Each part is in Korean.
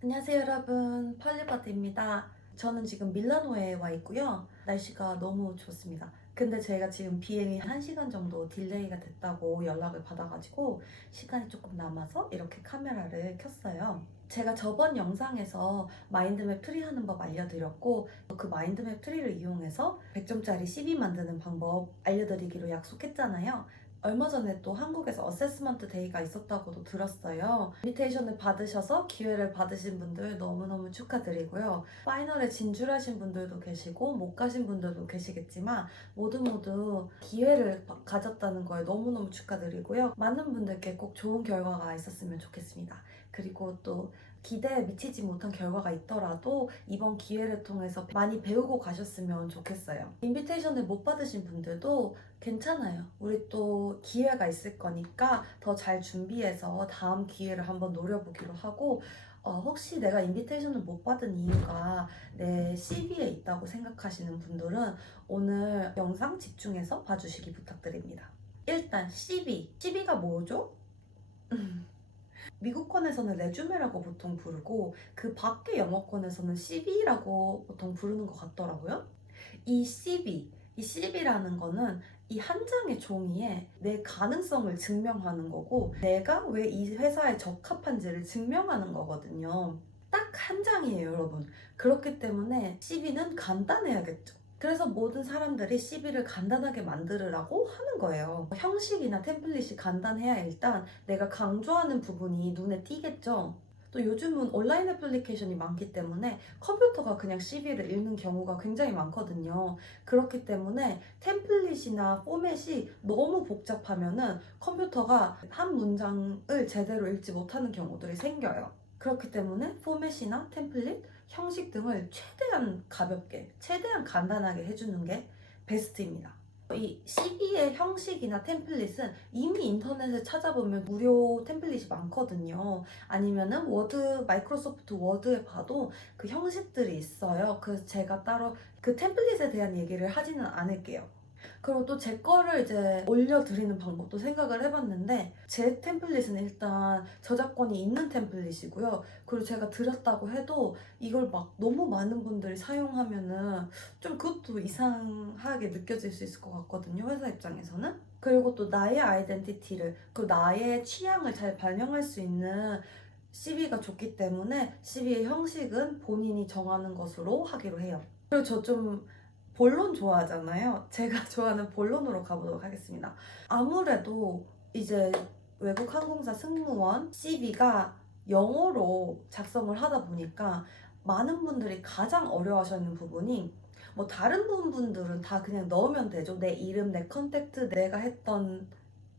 안녕하세요 여러분. 펄리버드입니다. 저는 지금 밀라노에 와 있고요. 날씨가 너무 좋습니다. 근데 제가 지금 비행이 1시간 정도 딜레이가 됐다고 연락을 받아가지고 시간이 조금 남아서 이렇게 카메라를 켰어요. 제가 저번 영상에서 마인드맵 트리 하는 법 알려드렸고 그 마인드맵 트리를 이용해서 100점짜리 CV 만드는 방법 알려드리기로 약속했잖아요 얼마 전에 또 한국에서 어세스먼트 데이가 있었다고도 들었어요. 인비테이션을 받으셔서 기회를 받으신 분들 너무너무 축하드리고요. 파이널에 진출하신 분들도 계시고 못 가신 분들도 계시겠지만 모두 모두 기회를 바- 가졌다는 거에 너무너무 축하드리고요. 많은 분들께 꼭 좋은 결과가 있었으면 좋겠습니다. 그리고 또 기대에 미치지 못한 결과가 있더라도 이번 기회를 통해서 많이 배우고 가셨으면 좋겠어요. 인비테이션을 못 받으신 분들도 괜찮아요. 우리 또 기회가 있을 거니까 더 잘 준비해서 다음 기회를 한번 노려보기로 하고 어, 혹시 내가 인비테이션을 못 받은 이유가 내 CV에 있다고 생각하시는 분들은 오늘 영상 집중해서 봐주시기 부탁드립니다. 일단 CV. CV가 뭐죠? 미국권에서는 레주메라고 보통 부르고 그 밖의 영어권에서는 CV라고 보통 부르는 것 같더라고요. 이 CV, 이 CV라는 거는 이 한 장의 종이에 내 가능성을 증명하는 거고 내가 왜 이 회사에 적합한지를 증명하는 거거든요. 딱 한 장이에요, 여러분. 그렇기 때문에 CV는 간단해야겠죠. 그래서 모든 사람들이 CV를 간단하게 만들으라고 하는 거예요. 형식이나 템플릿이 간단해야 일단 내가 강조하는 부분이 눈에 띄겠죠. 또 요즘은 온라인 애플리케이션이 많기 때문에 컴퓨터가 그냥 CV를 읽는 경우가 굉장히 많거든요. 그렇기 때문에 템플릿이나 포맷이 너무 복잡하면은 컴퓨터가 한 문장을 제대로 읽지 못하는 경우들이 생겨요. 그렇기 때문에 포맷이나 템플릿, 형식 등을 최대한 가볍게, 최대한 간단하게 해주는 게 베스트입니다. 이 CV의 형식이나 템플릿은 이미 인터넷에 찾아보면 무료 템플릿이 많거든요. 아니면은 워드, 마이크로소프트 워드에 봐도 그 형식들이 있어요. 그래서 제가 따로 그 템플릿에 대한 얘기를 하지는 않을게요. 그리고 또 제 거를 이제 올려드리는 방법도 생각을 해봤는데 제 템플릿은 일단 저작권이 있는 템플릿이고요. 그리고 제가 드렸다고 해도 이걸 막 너무 많은 분들이 사용하면은 좀 그것도 이상하게 느껴질 수 있을 것 같거든요. 회사 입장에서는. 그리고 또 나의 아이덴티티를 그 나의 취향을 잘 반영할 수 있는 CV가 좋기 때문에 CV의 형식은 본인이 정하는 것으로 하기로 해요. 그리고 저좀 본론 좋아하잖아요. 제가 좋아하는 본론으로 가보도록 하겠습니다. 아무래도 이제 외국 항공사 승무원 CV가 영어로 작성을 하다 보니까 많은 분들이 가장 어려워하시는 부분이 뭐 다른 분들은 다 그냥 넣으면 되죠. 내 이름, 내 컨택트, 내가 했던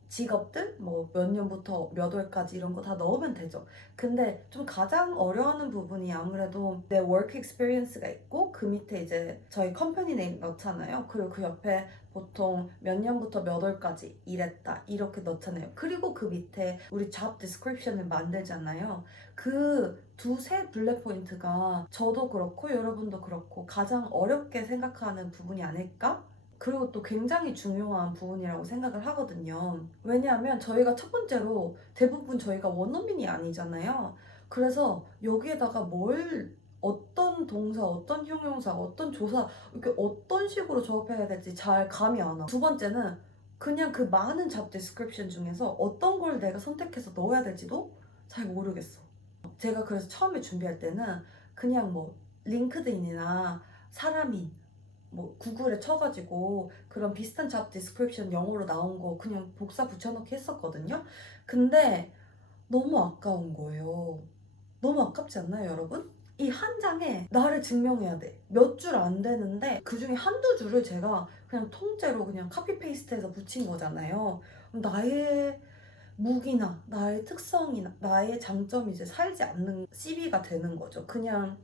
직업들 뭐 몇 년부터 몇 월까지 이런 거 다 넣으면 되죠. 근데 좀 가장 어려워하는 부분이 아무래도 내 work experience가 있고 그 밑에 이제 저희 컴퍼니 네임 넣잖아요. 그리고 그 옆에 보통 몇 년부터 몇 월까지 일했다 이렇게 넣잖아요. 그리고 그 밑에 우리 job description을 만들잖아요. 그 두세 블랙 포인트가 저도 그렇고 여러분도 그렇고 가장 어렵게 생각하는 부분이 아닐까? 그리고 또 굉장히 중요한 부분이라고 생각을 하거든요. 왜냐하면 저희가 첫 번째로 대부분 저희가 원어민이 아니잖아요. 그래서 여기에다가 뭘 어떤 동사, 어떤 형용사, 어떤 조사 이렇게 어떤 식으로 조합해야 될지 잘 감이 안 와. 두 번째는 그냥 그 많은 잡 디스크립션 중에서 어떤 걸 내가 선택해서 넣어야 될지도 잘 모르겠어. 제가 그래서 처음에 준비할 때는 그냥 뭐 링크드인이나 사람인 뭐 구글에 쳐가지고 그런 비슷한 잡 디스크립션 영어로 나온 거 그냥 복사 붙여넣기 했었거든요. 근데 너무 아까운 거예요. 너무 아깝지 않나요, 여러분? 이 한 장에 나를 증명해야 돼. 몇 줄 안 되는데 그 중에 한두 줄을 제가 그냥 통째로 그냥 카피 페이스트해서 붙인 거잖아요. 나의 무기나 나의 특성이나 나의 장점이 이제 살지 않는 CV가 되는 거죠. 그냥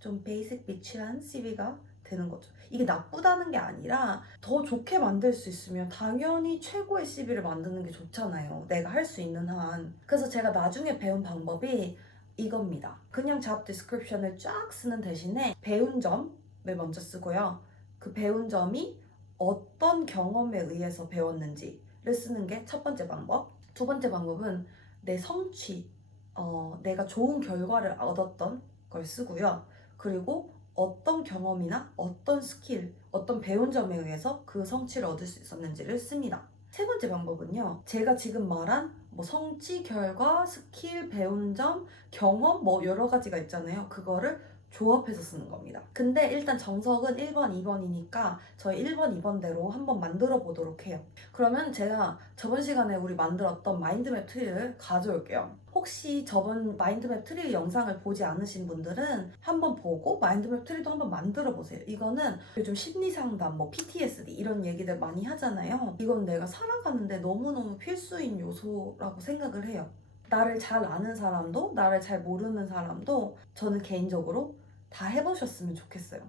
좀 베이직 비치한 CV가 되는 거죠. 이게 나쁘다는 게 아니라 더 좋게 만들 수 있으면 당연히 최고의 CV를 만드는 게 좋잖아요. 내가 할 수 있는 한. 그래서 제가 나중에 배운 방법이 이겁니다. 그냥 잡 디스크립션을 쫙 쓰는 대신에 배운 점을 먼저 쓰고요. 그 배운 점이 어떤 경험에 의해서 배웠는지를 쓰는 게 첫 번째 방법. 두 번째 방법은 내 성취, 어, 내가 좋은 결과를 얻었던 걸 쓰고요. 그리고 어떤 경험이나 어떤 스킬, 어떤 배운 점에 의해서 그 성취를 얻을 수 있었는지를 씁니다. 세 번째 방법은요. 제가 지금 말한 뭐 성취, 결과, 스킬, 배운 점, 경험 뭐 여러 가지가 있잖아요. 그거를 조합해서 쓰는 겁니다. 근데 일단 정석은 1번, 2번이니까 저희 1번, 2번대로 한번 만들어 보도록 해요. 그러면 제가 저번 시간에 우리 만들었던 마인드맵 트리를 가져올게요. 혹시 저번 마인드맵 트리 영상을 보지 않으신 분들은 한번 보고 마인드맵 트리도 한번 만들어 보세요. 이거는 요즘 심리 상담, 뭐 PTSD 이런 얘기들 많이 하잖아요. 이건 내가 살아가는데 너무너무 필수인 요소라고 생각을 해요. 나를 잘 아는 사람도 나를 잘 모르는 사람도 저는 개인적으로 다 해보셨으면 좋겠어요.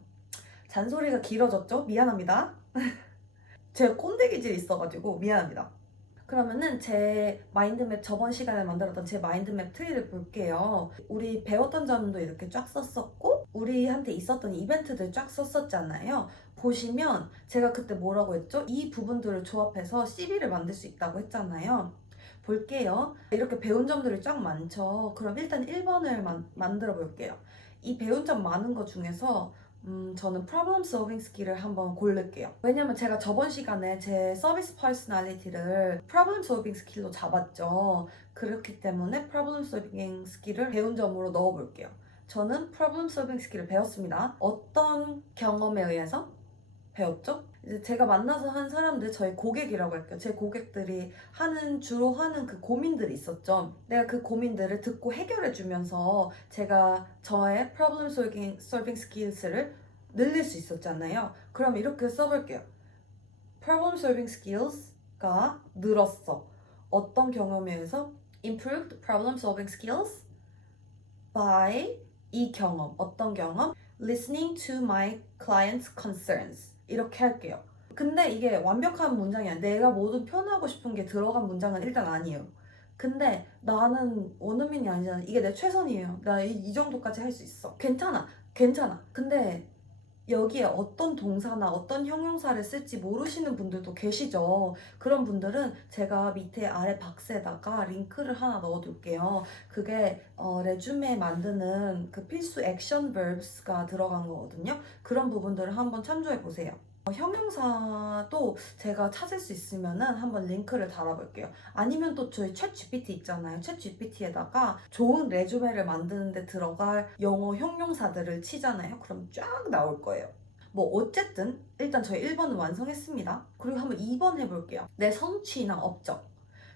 잔소리가 길어졌죠? 미안합니다. 제가 꼰대 기질이 있어가지고 미안합니다. 그러면은 제 마인드맵 저번 시간에 만들었던 제 마인드맵 트리를 볼게요. 우리 배웠던 점도 이렇게 쫙 썼었고 우리한테 있었던 이벤트들 쫙 썼었잖아요. 보시면 제가 그때 뭐라고 했죠? 이 부분들을 조합해서 CV를 만들 수 있다고 했잖아요. 볼게요. 이렇게 배운 점들이 쫙 많죠. 그럼 일단 1번을 만, 만들어 볼게요. 이 배운 점 많은 것 중에서 음, 저는 problem solving 스킬을 한번 고를게요. 왜냐면 제가 저번 시간에 제 서비스 퍼스널리티를 problem solving 스킬로 잡았죠. 그렇기 때문에 problem solving 스킬을 배운 점으로 넣어볼게요. 저는 problem solving 스킬을 배웠습니다. 어떤 경험에 의해서 배웠죠? 이제 제가 만나서 한 사람들 저희 고객이라고 할게요. 제 고객들이 하는 주로 하는 그 고민들이 있었죠. 내가 그 고민들을 듣고 해결해 주면서 제가 저의 problem solving, solving skills를 늘릴 수 있었잖아요. 그럼 이렇게 써볼게요. problem solving skills가 늘었어. 어떤 경험에 의해서 improved problem solving skills by 이 경험. 어떤 경험? listening to my client's concerns. 이렇게 할게요. 근데 이게 완벽한 문장이 아니야. 내가 모든 표현하고 싶은 게 들어간 문장은 일단 아니에요. 근데 나는 원어민이 아니잖아. 이게 내 최선이에요. 나 이 정도까지 할 수 있어. 괜찮아. 괜찮아. 근데 여기에 어떤 동사나 어떤 형용사를 쓸지 모르시는 분들도 계시죠. 그런 분들은 제가 밑에 아래 박스에다가 링크를 하나 넣어둘게요. 그게 어, 레주메 만드는 그 필수 액션 verbs가 들어간 거거든요. 그런 부분들을 한번 참조해 보세요. 어, 형용사도 제가 찾을 수 있으면은 한번 링크를 달아볼게요. 아니면 또 저희 챗 GPT 있잖아요. 챗 GPT에다가 좋은 레주메를 만드는데 들어갈 영어 형용사들을 치잖아요. 그럼 쫙 나올 거예요. 뭐 어쨌든 일단 저희 1번은 완성했습니다. 그리고 한번 2번 해볼게요. 내 성취나 업적.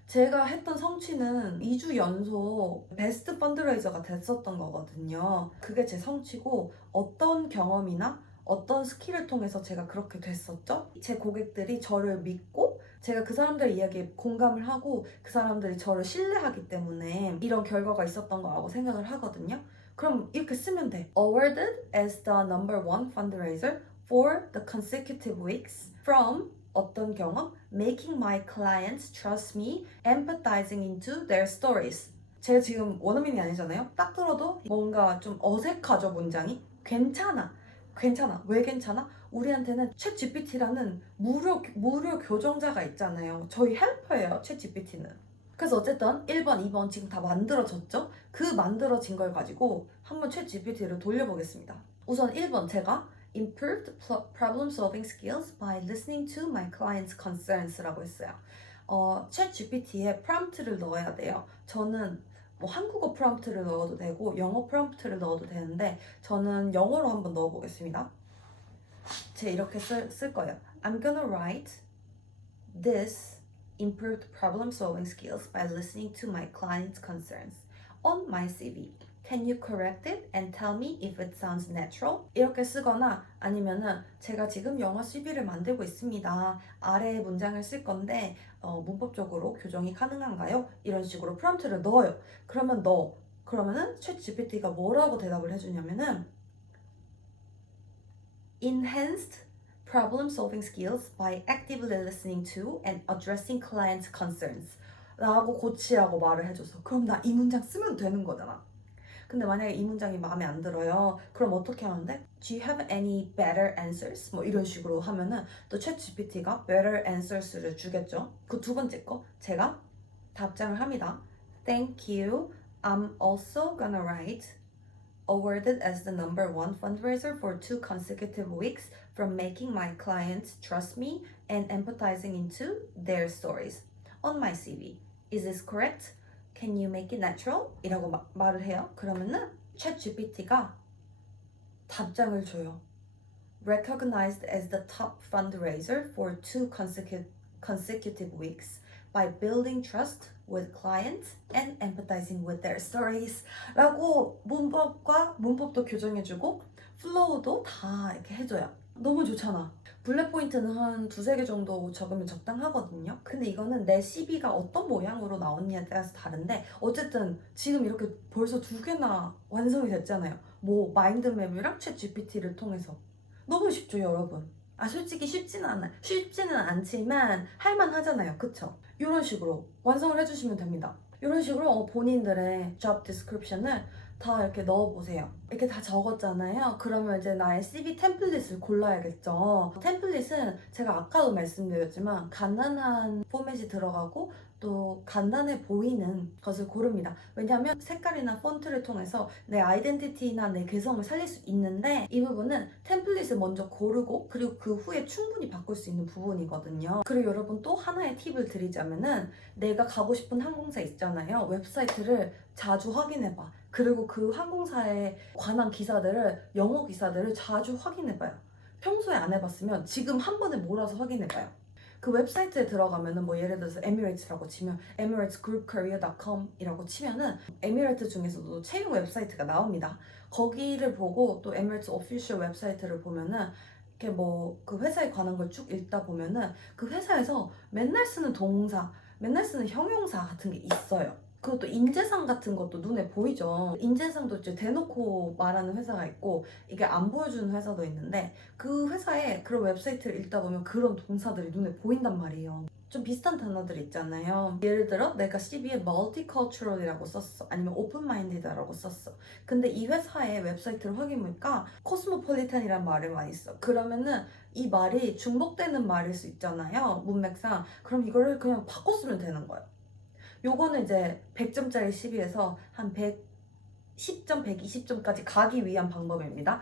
제가 했던 성취는 2주 연속 베스트 펀드레이저가 됐었던 거거든요. 그게 제 성취고 어떤 경험이나 어떤 스킬을 통해서 제가 그렇게 됐었죠? 제 고객들이 저를 믿고 제가 그 사람들의 이야기에 공감을 하고 그 사람들이 저를 신뢰하기 때문에 이런 결과가 있었던 거라고 생각을 하거든요. 그럼 이렇게 쓰면 돼. Awarded as the number one fundraiser for the consecutive weeks from 어떤 경험? Making my clients trust me, empathizing into their stories. 제가 지금 원어민이 아니잖아요. 딱 들어도 뭔가 좀 어색하죠, 문장이? 괜찮아. 괜찮아. 왜 괜찮아? 우리한테는 챗 GPT라는 무료 무료 교정자가 있잖아요. 저희 헬퍼예요, 챗 GPT는. 그래서 어쨌든 1번, 2번 지금 다 만들어졌죠? 그 만들어진 걸 가지고 한번 챗 GPT를 돌려보겠습니다. 우선 1번 제가 improved problem solving skills by listening to my client's concerns라고 했어요. 어, 챗 GPT에 프롬프트를 넣어야 돼요. 저는 뭐 한국어 프롬프트를 넣어도 되고 영어 프롬프트를 넣어도 되는데 저는 영어로 한번 넣어보겠습니다. 제 이렇게 쓸, 쓸 거예요. I'm gonna write this improved problem solving skills by listening to my client's concerns on my CV. Can you correct it and tell me if it sounds natural? 이렇게 쓰거나 아니면은 제가 지금 영어 CV를 만들고 있습니다. 아래에 문장을 쓸 건데 어, 문법적으로 교정이 가능한가요? 이런 식으로 프롬프트를 넣어요. 그러면 넣어. 그러면은 챗 GPT가 뭐라고 대답을 해주냐면은 enhanced problem solving skills by actively listening to and addressing clients' concerns 라고 고치라고 말을 해줘서 그럼 나 이 문장 쓰면 되는 거잖아. 근데 만약에 이 문장이 마음에 안 들어요. 그럼 어떻게 하는데? Do you have any better answers? 뭐 이런 식으로 하면은 또 챗GPT가 better answers를 주겠죠. 그 두 번째 거 제가 답장을 합니다. Thank you. I'm also gonna write awarded as the number one fundraiser for two consecutive weeks from making my clients trust me and empathizing into their stories on my CV. Is this correct? Can you make it natural? 이라고 마- 말을 해요. 그러면은 챗 GPT가 답장을 줘요. Recognized as the top fundraiser for two consecutive weeks by building trust with clients and empathizing with their stories. 라고 문법과 문법도 교정해주고 플로우도 다 이렇게 해줘요. 너무 좋잖아. 블랙 포인트는 한 두세 개 정도 적으면 적당하거든요. 근데 이거는 내 CV가 어떤 모양으로 나왔냐에 따라서 다른데 어쨌든 지금 이렇게 벌써 두 개나 완성이 됐잖아요. 뭐 마인드맵이랑 챗 GPT를 통해서 너무 쉽죠, 여러분. 아 솔직히 쉽지는 않아. 쉽지는 않지만 할만하잖아요, 그쵸? 이런 식으로 완성을 해주시면 됩니다. 이런 식으로 어, 본인들의 job description을 다 이렇게 넣어보세요. 이렇게 다 적었잖아요. 그러면 이제 나의 CV 템플릿을 골라야겠죠. 템플릿은 제가 아까도 말씀드렸지만 간단한 포맷이 들어가고 또 간단해 보이는 것을 고릅니다. 왜냐하면 색깔이나 폰트를 통해서 내 아이덴티티나 내 개성을 살릴 수 있는데 이 부분은 템플릿을 먼저 고르고 그리고 그 후에 충분히 바꿀 수 있는 부분이거든요. 그리고 여러분 또 하나의 팁을 드리자면은 내가 가고 싶은 항공사 있잖아요. 웹사이트를 자주 확인해봐. 그리고 그 항공사에 관한 기사들을 영어 기사들을 자주 확인해봐요. 평소에 안 해봤으면 지금 한 번에 몰아서 확인해봐요. 그 웹사이트에 들어가면은 뭐 예를 들어서 에미레이츠라고 치면 emiratesgroupcareer.com이라고 치면은 에미레이트 중에서도 채용 웹사이트가 나옵니다. 거기를 보고 또 에미레이츠 오피셜 웹사이트를 보면은 이렇게 뭐 그 회사에 관한 걸 쭉 읽다 보면은 그 회사에서 맨날 쓰는 동사, 맨날 쓰는 형용사 같은 게 있어요. 그것도 인재상 같은 것도 눈에 보이죠. 인재상도 이제 대놓고 말하는 회사가 있고 이게 안 보여주는 회사도 있는데 그 회사에 그런 웹사이트를 읽다 보면 그런 동사들이 눈에 보인단 말이에요. 좀 비슷한 단어들 있잖아요. 예를 들어 내가 CV에 multicultural이라고 썼어. 아니면 open-minded라고 썼어. 근데 이 회사의 웨브사이트를 확인해보니까 cosmopolitan이란 말을 많이 써. 그러면은 이 말이 중복되는 말일 수 있잖아요. 문맥상. 그럼 이거를 그냥 바꿔 쓰면 되는 거예요. 요거는 이제 100점짜리 CV에서 한 110점, 120점까지 가기 위한 방법입니다.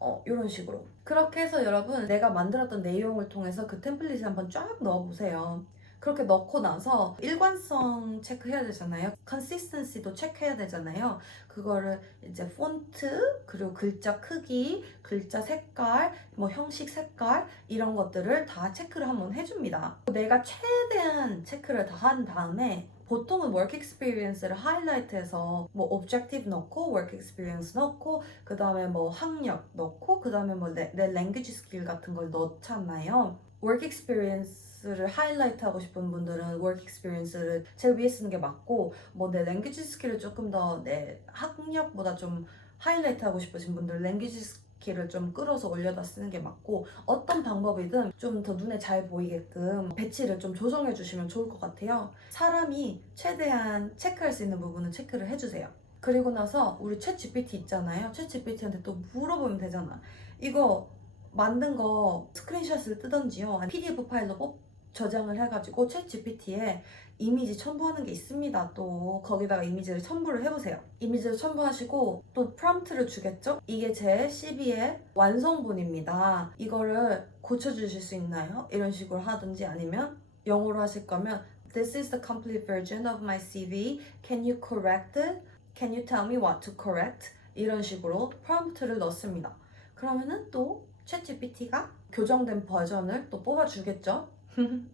어, 이런 식으로. 그렇게 해서 여러분 내가 만들었던 내용을 통해서 그 템플릿을 한번 쫙 넣어보세요. 그렇게 넣고 나서 일관성 체크해야 되잖아요. consistency도 체크해야 되잖아요. 그거를 이제 폰트, 그리고 글자 크기, 글자 색깔, 뭐 형식 색깔 이런 것들을 다 체크를 한번 해줍니다. 내가 최대한 체크를 다 한 다음에 보통은 work experience를 하이라이트해서 뭐 objective 넣고 work experience 넣고 그 다음에 뭐 학력 넣고 그 다음에 뭐내 내 language skill 같은 걸 넣잖아요. work experience를 하이라이트 하고 싶은 분들은 work experience를 제일 위에 쓰는 게 맞고 뭐 내 language skill을 조금 더 내 학력보다 좀 하이라이트 하고 싶으신 분들 language 스킬을 좀 끌어서 올려다 쓰는 게 맞고 어떤 방법이든 좀 더 눈에 잘 보이게끔 배치를 좀 조정해 주시면 좋을 것 같아요. 사람이 최대한 체크할 수 있는 부분은 체크를 해주세요. 그리고 나서 우리 챗 GPT 있잖아요. 챗 GPT한테 또 물어보면 되잖아. 이거 만든 거 스크린샷을 뜨던지요. PDF 파일로 뽑 저장을 해가지고 챗 GPT에 이미지 첨부하는 게 있습니다. 또 거기다가 이미지를 첨부를 해보세요. 이미지를 첨부하시고 또 프롬프트를 주겠죠? 이게 제 CV의 완성본입니다. 이거를 고쳐주실 수 있나요? 이런 식으로 하든지 아니면 영어로 하실 거면 This is the complete version of my CV. Can you correct it? Can you tell me what to correct? 이런 식으로 프롬프트를 넣습니다. 그러면은 또 챗GPT가 교정된 버전을 또 뽑아주겠죠?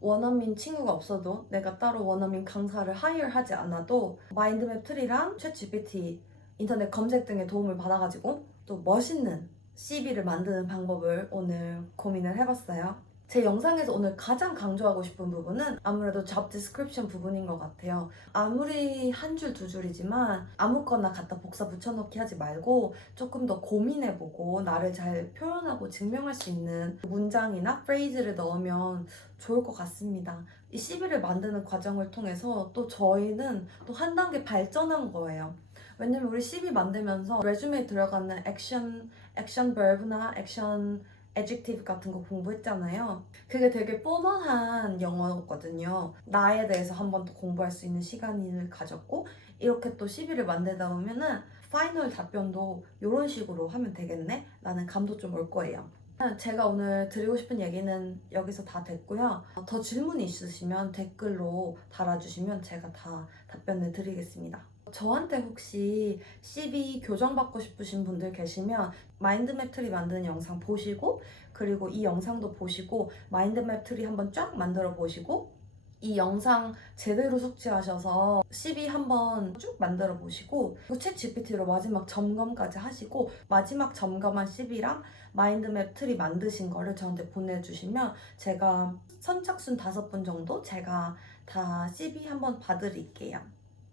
원어민 친구가 없어도 내가 따로 원어민 강사를 하이어하지 않아도 마인드맵 트리랑 챗GPT 인터넷 검색 등의 도움을 받아가지고 또 멋있는 CV를 만드는 방법을 오늘 고민을 해봤어요. 제 영상에서 오늘 가장 강조하고 싶은 부분은 아무래도 job description 부분인 것 같아요. 아무리 한 줄 두 줄이지만 아무거나 갖다 복사 붙여넣기 하지 말고 조금 더 고민해보고 나를 잘 표현하고 증명할 수 있는 문장이나 프레이즈를 넣으면 좋을 것 같습니다. 이 CV를 만드는 과정을 통해서 또 저희는 또 한 단계 발전한 거예요. 왜냐면 우리 CV 만들면서 레주메에 들어가는 액션, 액션 verb나 액션 adjective 같은 거 공부했잖아요. 그게 되게 포멀한 영어거든요. 나에 대해서 한번 더 공부할 수 있는 시간을 가졌고 이렇게 또 CV를 만들다 보면은 파이널 답변도 이런 식으로 하면 되겠네? 라는 감도 좀 올 거예요. 제가 오늘 드리고 싶은 얘기는 여기서 다 됐고요. 더 질문이 있으시면 댓글로 달아주시면 제가 다 답변을 드리겠습니다. 저한테 혹시 CV 교정받고 싶으신 분들 계시면 마인드맵 트리 만드는 영상 보시고 그리고 이 영상도 보시고 마인드맵 트리 한번 쫙 만들어 보시고 이 영상 제대로 숙지하셔서 CV 한번 쭉 만들어 보시고 챗 GPT로 마지막 점검까지 하시고 마지막 점검한 CV랑 마인드맵 트리 만드신 거를 저한테 보내주시면 제가 선착순 다섯 분 정도 제가 다 CV 한번 봐드릴게요.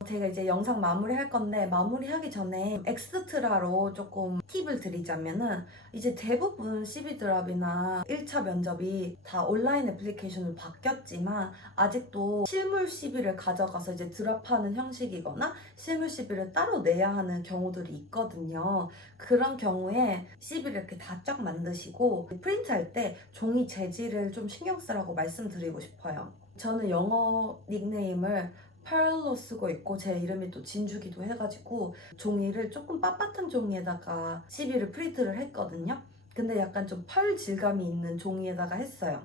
제가 이제 영상 마무리할 건데 마무리하기 전에 엑스트라로 조금 팁을 드리자면은 이제 대부분 CV 드랍이나 1차 면접이 다 온라인 애플리케이션으로 바뀌었지만 아직도 실물 CV를 가져가서 이제 드랍하는 형식이거나 실물 CV를 따로 내야 하는 경우들이 있거든요. 그런 경우에 CV를 이렇게 다 쫙 만드시고 프린트할 때 종이 재질을 좀 신경 쓰라고 말씀드리고 싶어요. 저는 영어 닉네임을 펄로 쓰고 있고 제 이름이 또 진주기도 해가지고 종이를 조금 빳빳한 종이에다가 CV를 프린트를 했거든요. 근데 약간 좀 펄 질감이 있는 종이에다가 했어요.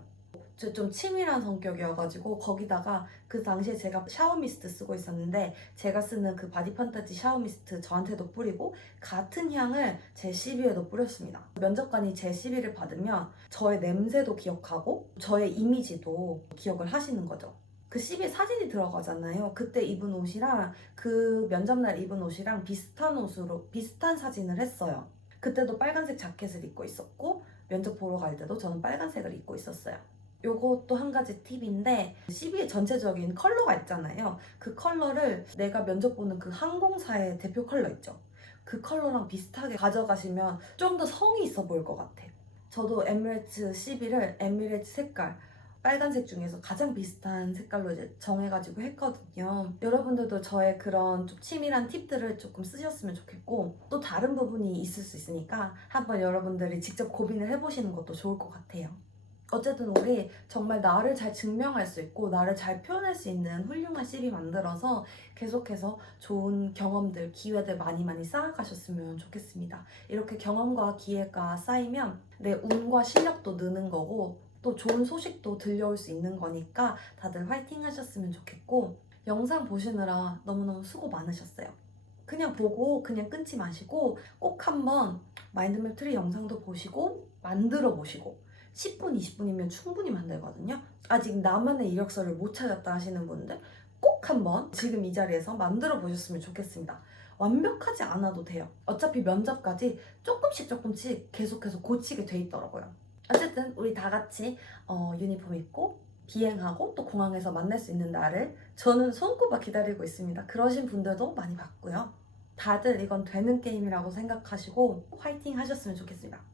저좀 치밀한 성격이어가지고 거기다가 그 당시에 제가 샤워 미스트 쓰고 있었는데 제가 쓰는 그 바디 판타지 샤워 미스트 저한테도 뿌리고 같은 향을 제 CV에도 뿌렸습니다. 면접관이 제 CV를 받으면 저의 냄새도 기억하고 저의 이미지도 기억을 하시는 거죠. 그 CV에 사진이 들어가잖아요. 그때 입은 옷이랑 그 면접날 입은 옷이랑 비슷한 옷으로 비슷한 사진을 했어요. 그때도 빨간색 자켓을 입고 있었고 면접 보러 갈 때도 저는 빨간색을 입고 있었어요. 요것도 한 가지 팁인데 CV의 전체적인 컬러가 있잖아요. 그 컬러를 내가 면접 보는 그 항공사의 대표 컬러 있죠. 그 컬러랑 비슷하게 가져가시면 좀 더 성이 있어 보일 것 같아. 저도 에미레이츠 CV를 에미레이츠 색깔 빨간색 중에서 가장 비슷한 색깔로 이제 정해가지고 했거든요. 여러분들도 저의 그런 좀 치밀한 팁들을 조금 쓰셨으면 좋겠고 또 다른 부분이 있을 수 있으니까 한번 여러분들이 직접 고민을 해보시는 것도 좋을 것 같아요. 어쨌든 우리 정말 나를 잘 증명할 수 있고 나를 잘 표현할 수 있는 훌륭한 CV 만들어서 계속해서 좋은 경험들, 기회들 많이 많이 쌓아가셨으면 좋겠습니다. 이렇게 경험과 기회가 쌓이면 내 운과 실력도 느는 거고 또 좋은 소식도 들려올 수 있는 거니까 다들 화이팅 하셨으면 좋겠고 영상 보시느라 너무너무 수고 많으셨어요. 그냥 보고 그냥 끊지 마시고 꼭 한번 마인드맵 트리 영상도 보시고 만들어 보시고 10분, 20분이면 충분히 만들거든요. 아직 나만의 이력서를 못 찾았다 하시는 분들 꼭 한번 지금 이 자리에서 만들어 보셨으면 좋겠습니다. 완벽하지 않아도 돼요. 어차피 면접까지 조금씩 조금씩 계속해서 고치게 돼 있더라고요. 어쨌든 우리 다 같이 어, 유니폼 입고 비행하고 또 공항에서 만날 수 있는 날을 저는 손꼽아 기다리고 있습니다. 그러신 분들도 많이 봤고요. 다들 이건 되는 게임이라고 생각하시고 화이팅 하셨으면 좋겠습니다.